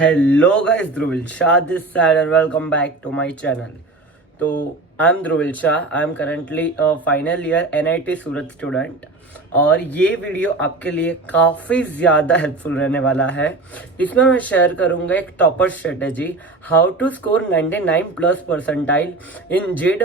Hello guys, Dhruvil Shah this side and welcome back to my channel. तो I am Dhruvil Shah. I am currently final year NIT Surat student और ये video आपके लिए काफ़ी ज़्यादा helpful रहने वाला है. इसमें मैं शेयर करूँगा एक topper strategy, how to score 99+ percentile in JEE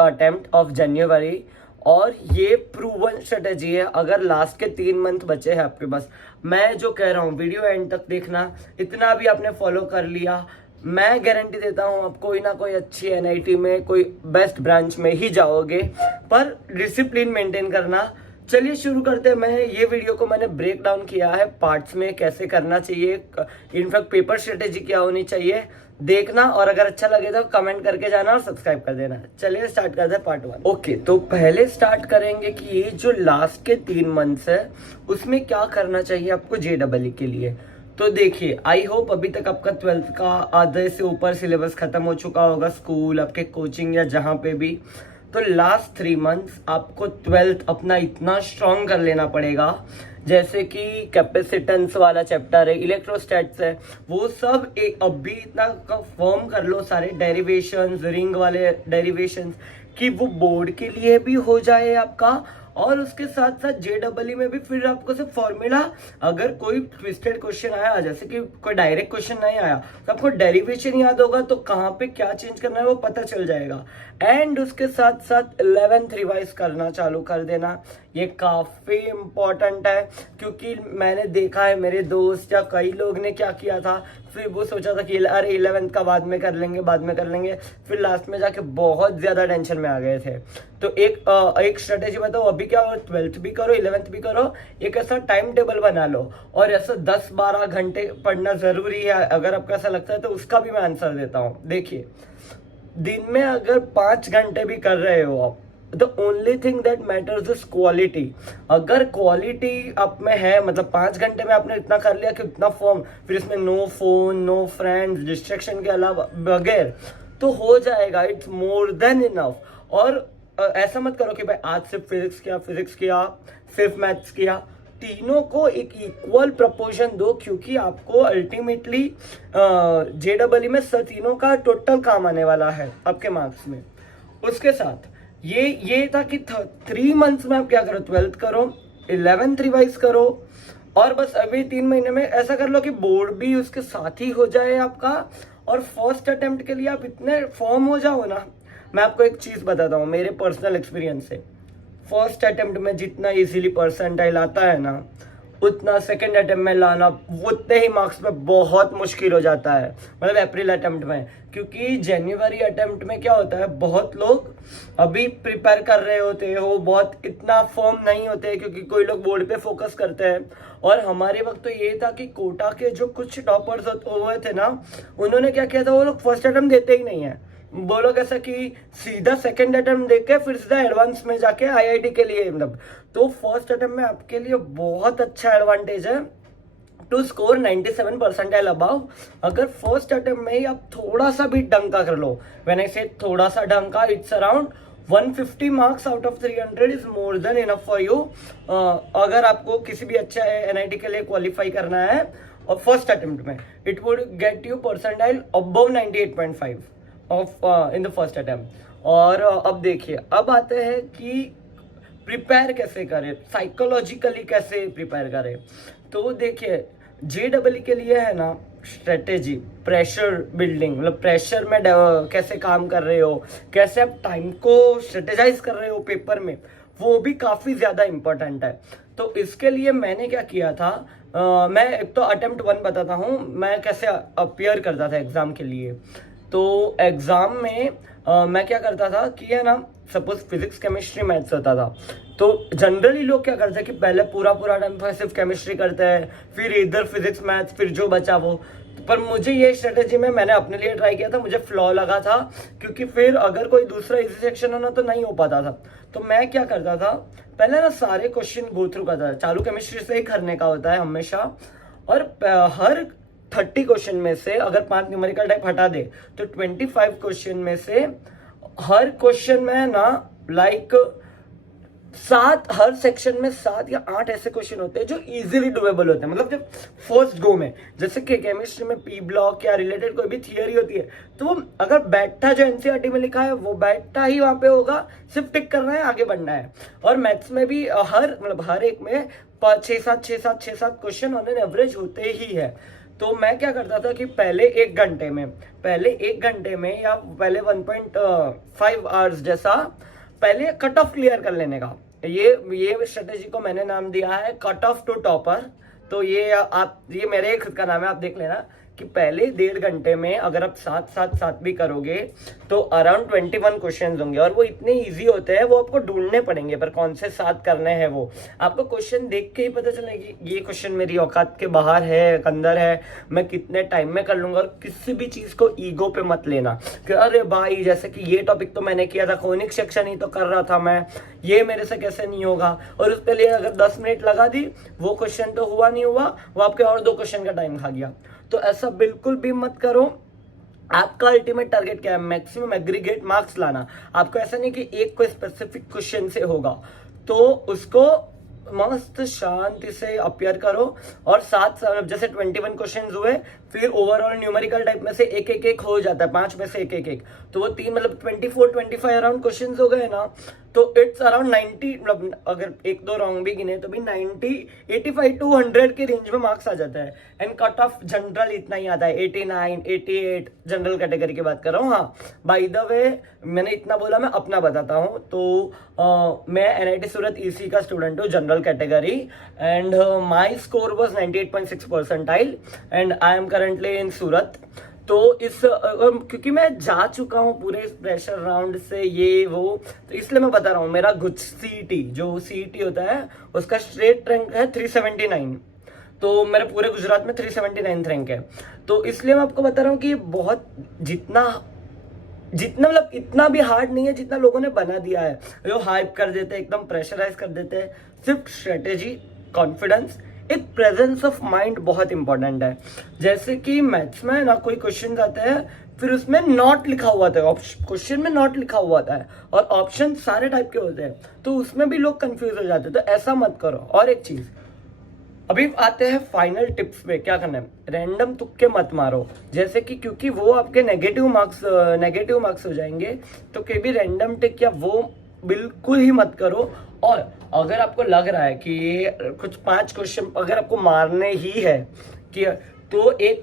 attempt of January. और ये प्रूवन स्ट्रेटेजी है. अगर लास्ट के 3 मंथ बचे हैं आपके पास, मैं जो कह रहा हूँ वीडियो एंड तक देखना. इतना भी आपने फॉलो कर लिया, मैं गारंटी देता हूँ आप कोई ना कोई अच्छी NIT में, कोई बेस्ट ब्रांच में ही जाओगे, पर डिसिप्लिन मेंटेन करना. चलिए शुरू करते हैं. मैं ये वीडियो को मैंने ब्रेक डाउन किया है पार्ट्स में, कैसे करना चाहिए, इनफैक्ट पेपर स्ट्रेटेजी क्या होनी चाहिए, देखना. और अगर अच्छा लगे तो कमेंट करके जाना और सब्सक्राइब कर देना. चलिए स्टार्ट करते हैं पार्ट 1. ओके, तो पहले स्टार्ट करेंगे कि ये जो लास्ट के 3 मंथ्स है उसमें क्या करना चाहिए आपको JEE के लिए. तो देखिए, आई होप अभी तक आपका 12th का आधे से ऊपर सिलेबस खत्म हो चुका होगा, स्कूल, आपके कोचिंग या जहाँ पे भी. तो लास्ट 3 मंथ्स आपको 12th अपना इतना स्ट्रॉन्ग कर लेना पड़ेगा. जैसे कि कैपेसिटेंस वाला चैप्टर है, इलेक्ट्रोस्टैट्स है, वो सब एक अभी इतना फॉर्म कर लो, सारे डेरिवेशंस, रिंग वाले डेरिवेशंस, कि वो बोर्ड के लिए भी हो जाए आपका. और उसके साथ साथ JEE में भी फिर आपको सिर्फ फॉर्मूला, अगर कोई ट्विस्टेड क्वेश्चन आया, जैसे कि कोई डायरेक्ट क्वेश्चन नहीं आया, तो आपको डेरिवेशन याद होगा, तो कहाँ पे क्या चेंज करना है वो पता चल जाएगा. एंड उसके साथ साथ 11th रिवाइज करना चालू कर देना. ये काफ़ी इम्पॉर्टेंट है, क्योंकि मैंने देखा है मेरे दोस्त या कई लोग ने क्या किया था, फिर वो सोचा था कि अरे 11th का बाद में कर लेंगे, फिर लास्ट में जाके बहुत ज़्यादा टेंशन में आ गए थे. तो एक स्ट्रेटेजी बताओ, अभी क्या हो, 12th भी करो, 11th भी करो, एक ऐसा टाइम टेबल बना लो. और ऐसा 10-12 घंटे पढ़ना ज़रूरी है. अगर आपको ऐसा लगता है तो उसका भी मैं आंसर देता हूँ. देखिए, दिन में अगर 5 घंटे भी कर रहे हो आप, the only thing that matters is quality. अगर क्वालिटी आप में है, मतलब 5 घंटे में आपने इतना कर लिया कि इतना फॉर्म, फिर इसमें no phone, no friends, distraction के अलावा बगैर, तो हो जाएगा. It's more than enough. और ऐसा मत करो कि भाई आज सिर्फ फिजिक्स किया, सिर्फ मैथ्स किया. तीनों को एक इक्वल प्रपोर्शन दो, क्योंकि आपको अल्टीमेटली JEE में तीनों का टोटल काम आने वाला है आपके मार्क्स में. उसके साथ ये था कि 3 मंथ्स में आप क्या करो, 12th करो, 11th रिवाइज करो, और बस अभी 3 महीने में ऐसा कर लो कि बोर्ड भी उसके साथ ही हो जाए आपका. और फर्स्ट अटेम्प्ट के लिए आप इतने फॉर्म हो जाओ ना. मैं आपको एक चीज़ बताता हूँ मेरे पर्सनल एक्सपीरियंस से. फर्स्ट अटेम्प्ट में जितना इजीली परसेंटाइल आता है ना, उतना सेकंड अटेम्प्ट में लाना उतने ही मार्क्स में बहुत मुश्किल हो जाता है, मतलब अप्रैल अटेम्प्ट में. क्योंकि जनवरी अटेम्प्ट में क्या होता है, बहुत लोग अभी प्रिपेयर कर रहे होते हो, बहुत इतना फॉर्म नहीं होते, क्योंकि कोई लोग बोर्ड पे फोकस करते हैं. और हमारे वक्त तो ये था कि कोटा के जो कुछ टॉपर्स हुए थे ना, उन्होंने क्या किया था, वो लोग फर्स्ट अटेम्प्ट देते ही नहीं है. वो लोग ऐसा कि सीधा सेकंड अटेम्प्ट देके फिर सीधा एडवांस में जाके IIT के लिए, मतलब. तो फर्स्ट अटेम्प्ट में आपके लिए बहुत अच्छा एडवांटेज है टू स्कोर 97 परसेंटाइल अबाव. अगर फर्स्ट अटेम्प्ट में ही आप थोड़ा सा भी डंका कर लो, व्हेन आई से थोड़ा सा डंका, it's around 150 marks out of 300 is more than enough for you. अगर आपको किसी भी अच्छा NIT के लिए क्वालिफाई करना है और फर्स्ट अटेम्प्ट में, it would get you percentile above 98.5 of in the first attempt. और अब देखिए, अब आते हैं कि प्रिपेयर कैसे करें, साइकोलॉजिकली कैसे प्रिपेयर करें. तो देखिए, JEE के लिए है ना स्ट्रेटेजी, प्रेशर बिल्डिंग, मतलब प्रेशर में कैसे काम कर रहे हो, कैसे आप टाइम को स्ट्रेटेजाइज कर रहे हो पेपर में, वो भी काफ़ी ज़्यादा इम्पोर्टेंट है. तो इसके लिए मैंने क्या किया था, मैं एक तो अटेम्प्ट 1 बताता हूँ मैं कैसे अपियर करता था एग्ज़ाम के लिए. तो एग्ज़ाम में मैं क्या करता था कि है ना, सपोज फिजिक्स, केमिस्ट्री, मैथ्स होता था. तो जनरली लोग क्या करते हैं कि पहले पूरा टाइम सिर्फ केमिस्ट्री करते हैं, फिर इधर फिजिक्स, मैथ्स, फिर जो बचा वो. पर मुझे ये स्ट्रेटेजी में मैंने अपने लिए ट्राई किया था, मुझे फ्लॉ लगा था, क्योंकि फिर अगर कोई दूसरा इजी सेक्शन होना तो नहीं हो पाता था. तो मैं क्या करता था, पहले ना सारे क्वेश्चन गो थ्रू करता था. चालू केमिस्ट्री से ही करने का होता है हमेशा. और हर 30 क्वेश्चन में से अगर 5 न्यूमेरिकल टाइप हटा दे, तो 25 क्वेश्चन में से हर क्वेश्चन में ना लाइक 7 हर सेक्शन में 7 या 8 ऐसे क्वेश्चन होते हैं जो इजीली डुएबल होते हैं, मतलब जब फर्स्ट गो में, जैसे कि केमिस्ट्री में पी ब्लॉक या रिलेटेड कोई भी थियरी होती है तो वो अगर बैठा जो एनसीईआरटी में लिखा है वो बैठा ही वहां पे होगा, सिर्फ टिक करना है, आगे बढ़ना है। और मैथ्स में भी हर एक में 6-7 क्वेश्चन ऑन एन एवरेज होते ही है। तो मैं क्या करता था कि पहले एक घंटे में या पहले 1.5 आवर्स जैसा पहले कट ऑफ क्लियर कर लेने का, ये स्ट्रेटेजी को मैंने नाम दिया है कट ऑफ टू टॉपर। तो ये मेरे खुद का नाम है, आप देख लेना कि पहले 1.5 घंटे में अगर आप 7 भी करोगे तो अराउंड 21 क्वेश्चन होंगे, और वो इतने इजी होते हैं, वो आपको ढूंढने पड़ेंगे पर कौन से 7 करने हैं वो आपको क्वेश्चन देख के ही पता चलेगी ये क्वेश्चन मेरी औकात के बाहर है, अंदर है, मैं कितने टाइम में कर लूंगा। और किसी भी चीज को ईगो पे मत लेना कि अरे भाई जैसे कि ये टॉपिक तो मैंने किया था, कोनिक सेक्शन ही तो कर रहा था मैं, ये मेरे से कैसे नहीं होगा, और उसके लिए अगर 10 मिनट लगा दी, वो क्वेश्चन तो हुआ नहीं हुआ, वो आपके और 2 क्वेश्चन का टाइम खा गया। तो ऐसा बिल्कुल भी मत करो। आपका अल्टीमेट टारगेट क्या है? मैक्सिमम एग्रीगेट मार्क्स लाना। आपको ऐसा नहीं कि एक कोई स्पेसिफिक क्वेश्चन से होगा, तो उसको मस्त शांति से अपियर करो। और 7 जैसे 21 क्वेश्चन हुए, फिर ओवरऑल न्यूमेरिकल टाइप में से एक हो जाता है, 5 में से एक, तो वो 3 मतलब 24-25 अराउंड क्वेश्चन हो गए ना, तो इट्स अराउंड 90, मतलब अगर 1-2 रॉन्ग भी गिने तो भी 90, 85 to 100 के रेंज में मार्क्स आ जाता है। एंड कट ऑफ जनरल इतना ही आता है, 89, 88 जनरल कैटेगरी की बात कर रहा हूँ। हाँ, बाय द वे मैंने इतना बोला, मैं अपना बताता हूँ। तो मैं एनआईटी सूरत ईसी का स्टूडेंट हूँ, general category, and my score was 98.6 percentile and I am currently in Surat. तो क्योंकि मैं जा चुका हूँ पूरे प्रेशर राउंड से, ये वो, तो इसलिए मैं बता रहा हूँ। मेरा गुज सीईटी जो सीईटी होता है उसका स्ट्रेट रैंक है 379, तो मेरे पूरे गुजरात में 379 रैंक है। तो इसलिए मैं आपको बता रहा हूँ कि बहुत जितना मतलब इतना भी हार्ड नहीं है जितना लोगों ने बना दिया है, जो हाइप कर देते हैं, एकदम प्रेशराइज कर देते हैं। सिर्फ स्ट्रेटेजी, कॉन्फिडेंस, एक प्रेजेंस ऑफ माइंड बहुत इंपॉर्टेंट है। जैसे कि मैथ्स में ना कोई क्वेश्चन आते हैं, फिर उसमें नॉट लिखा हुआ था, क्वेश्चन में नॉट लिखा हुआ था और ऑप्शन सारे टाइप के होते हैं, तो उसमें भी लोग कंफ्यूज हो जाते हैं। तो ऐसा मत करो। और एक चीज, अभी आते हैं फाइनल टिप्स पे। क्या करना है? रैंडम तुक्के मत मारो। जैसे कि क्योंकि वो आपके नेगेटिव मार्क्स हो जाएंगे, तो कभी भी रैंडम टिक या वो बिल्कुल ही मत करो। और अगर आपको लग रहा है कि ये कुछ 5 क्वेश्चन अगर आपको मारने ही है कि, तो एक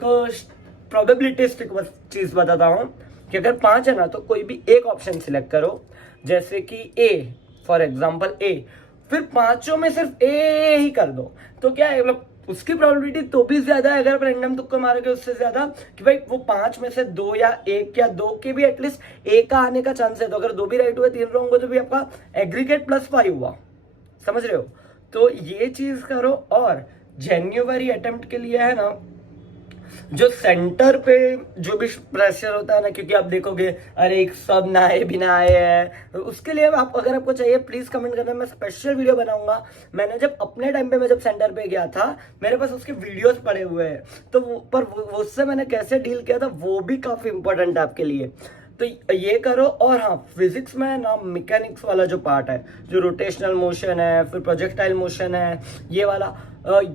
प्रोबेबिलिटिस्टिक चीज बताता हूं कि अगर 5 है ना, तो कोई भी एक ऑप्शन सिलेक्ट करो, जैसे कि ए, फॉर एग्जाम्पल ए, फिर 5 में सिर्फ ए ही कर दो। तो क्या है, मतलब उसकी प्रोबेबिलिटी तो भी ज्यादा है अगर आप रैंडम तुक्का मारोगे उससे ज्यादा, कि भाई वो 5 में से 2 या 1 या 2 के भी एटलीस्ट ए का आने का चांस है। तो अगर 2 भी राइट हुए, 3 रॉन्ग हुए, तो भी आपका एग्रीगेट +5 हुआ। समझ रहे हो? तो ये चीज करो। और जनवरी अटेम्प्ट के लिए है ना, जो सेंटर पे जो भी प्रेशर होता है ना, क्योंकि आप देखोगे अरे सब ना आए भी ना आए हैं, तो उसके लिए आप अगर आपको चाहिए प्लीज कमेंट करना, मैं स्पेशल वीडियो बनाऊंगा। मैंने जब अपने टाइम पे मैं जब सेंटर पे गया था, मेरे पास उसके वीडियोस पड़े हुए हैं, तो उससे मैंने कैसे डील किया था वो भी काफी इंपॉर्टेंट है आपके लिए। तो ये करो। और हाँ, फिजिक्स में ना मैकेनिक्स वाला जो पार्ट है, जो रोटेशनल मोशन है, फिर प्रोजेक्टाइल मोशन है, ये वाला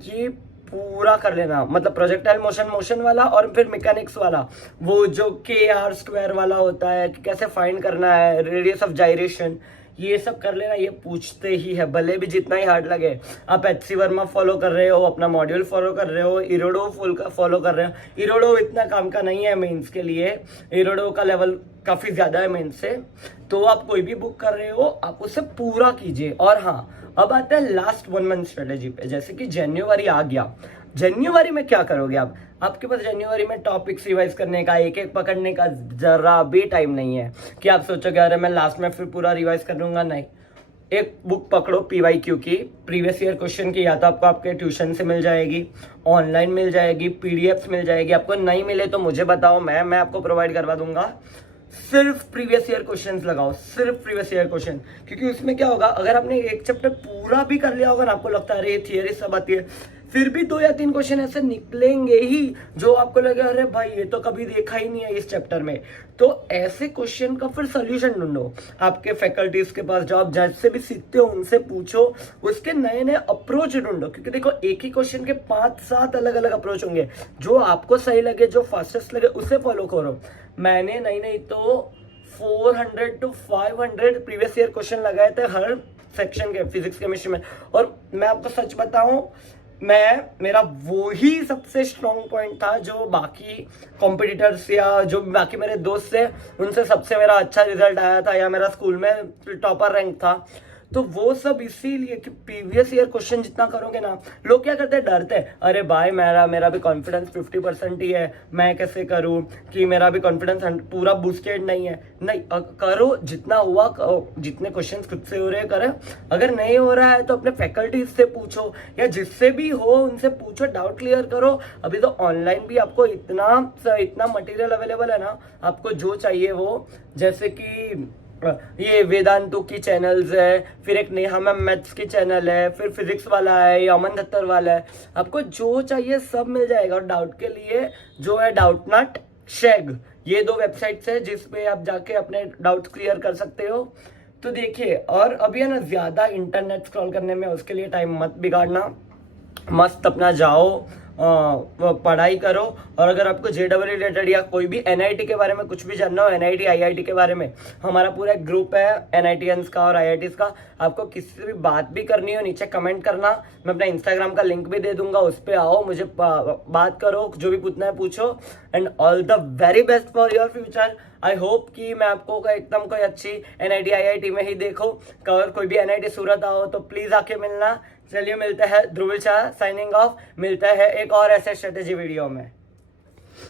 ये पूरा कर लेना। मतलब प्रोजेक्टाइल मोशन वाला, और फिर मैकेनिक्स वाला, वो जो kr² वाला होता है कि कैसे फाइंड करना है, रेडियस ऑफ जाइरेशन, ये सब कर लेना। ये पूछते ही है, भले भी जितना ही हार्ड लगे। आप HC वर्मा फॉलो कर रहे हो, अपना मॉड्यूल फॉलो कर रहे हो, इरोडो फॉलो कर रहे हो। इरोडो इतना काम का नहीं है मेंस के लिए, इरोडो का लेवल काफी ज्यादा है मेंस से। तो आप कोई भी बुक कर रहे हो, आप उसे पूरा कीजिए। और हाँ, अब आता है लास्ट 1 मंथ स्ट्रेटेजी पे। जैसे कि जनवरी आ गया, जनवरी में क्या करोगे आप? आपके पास जनवरी में टॉपिक्स रिवाइज करने का, एक एक पकड़ने का जरा भी टाइम नहीं है कि आप सोचोगे अरे मैं लास्ट में फिर पूरा रिवाइज कर लूंगा। नहीं, एक बुक पकड़ो PYQ की, प्रीवियस ईयर क्वेश्चन की, या तो आपको आपके ट्यूशन से मिल जाएगी, ऑनलाइन मिल जाएगी, PDF मिल जाएगी। आपको नहीं मिले तो मुझे बताओ, मैं आपको प्रोवाइड करवा दूंगा। सिर्फ प्रीवियस ईयर क्वेश्चंस लगाओ, सिर्फ प्रीवियस ईयर क्वेश्चन, क्योंकि उसमें क्या होगा, अगर आपने एक चैप्टर पूरा भी कर लिया होगा ना, आपको लगता है अरे ये थियरी सब आती है, फिर भी 2 या 3 क्वेश्चन ऐसे निकलेंगे ही जो आपको लगे अरे भाई ये तो कभी देखा ही नहीं है इस चैप्टर में। तो ऐसे क्वेश्चन का फिर सोल्यूशन ढूंढो, आपके फैकल्टीज के पास जाओ, जिससे भी सीखते हो उनसे पूछो, उसके नए नए अप्रोच ढूंढो। क्योंकि देखो एक ही क्वेश्चन के 5-7 अलग अलग अप्रोच होंगे, जो आपको सही लगे, जो फास्टेस्ट लगे उसे फॉलो करो। मैंने नहीं तो 400 to 500 प्रीवियस ईयर क्वेश्चन लगाए थे हर सेक्शन के फिजिक्स केमिस्ट्री में। और मैं आपको सच बताऊं, मेरा वो ही सबसे स्ट्रॉन्ग पॉइंट था जो बाकी कॉम्पिटिटर्स या जो बाकी मेरे दोस्त थे उनसे सबसे मेरा अच्छा रिजल्ट आया था, या मेरा स्कूल में टॉपर रैंक था। तो वो सब इसीलिए कि प्रीवियस ईयर क्वेश्चन जितना करोगे ना, लोग क्या करते हैं, डरते हैं, अरे भाई मेरा भी कॉन्फिडेंस 50% ही है, मैं कैसे करूं कि मेरा भी कॉन्फिडेंस पूरा बूस्टेड नहीं है। नहीं, करो जितना हुआ, जितने क्वेश्चन खुद से हो रहे हैं करें। अगर नहीं हो रहा है तो अपने फैकल्टीज से पूछो या जिससे भी हो उनसे पूछो, डाउट क्लियर करो। अभी तो ऑनलाइन भी आपको इतना मटेरियल अवेलेबल है ना, आपको जो चाहिए वो, जैसे कि ये वेदांतु की चैनल्स है, फिर एक नेहा मैम मैथ्स की चैनल है, फिर फिजिक्स वाला है, या अमन दत्तर वाला है, आपको जो चाहिए सब मिल जाएगा। और डाउट के लिए जो है डाउटनट, शेग, ये 2 वेबसाइट्स है जिसपे आप जाके अपने डाउट्स क्लियर कर सकते हो। तो देखिए, और अभी है ना ज्यादा इंटरनेट स्क्रॉल करने में उसके लिए टाइम मत बिगाड़ना, मस्त अपना जाओ, पढ़ाई करो। और अगर आपको JEE रिलेटेड या कोई भी NIT के बारे में कुछ भी जानना हो, NIT IIT के बारे में, हमारा पूरा एक ग्रुप है NITians का और IITs का। आपको किसी से भी बात भी करनी हो नीचे कमेंट करना, मैं अपना इंस्टाग्राम का लिंक भी दे दूंगा, उस पर आओ, मुझे बात करो, जो भी पूछना है पूछो। And all the very best for your future. I hope कि मैं आपको एकदम कोई अच्छी NIT IIT में ही देखो। अगर कोई भी NIT सूरत आओ तो प्लीज आके मिलना। चलिए मिलते हैं, ध्रुविल शाह साइनिंग ऑफ। मिलता है एक और ऐसे स्ट्रेटेजी वीडियो में।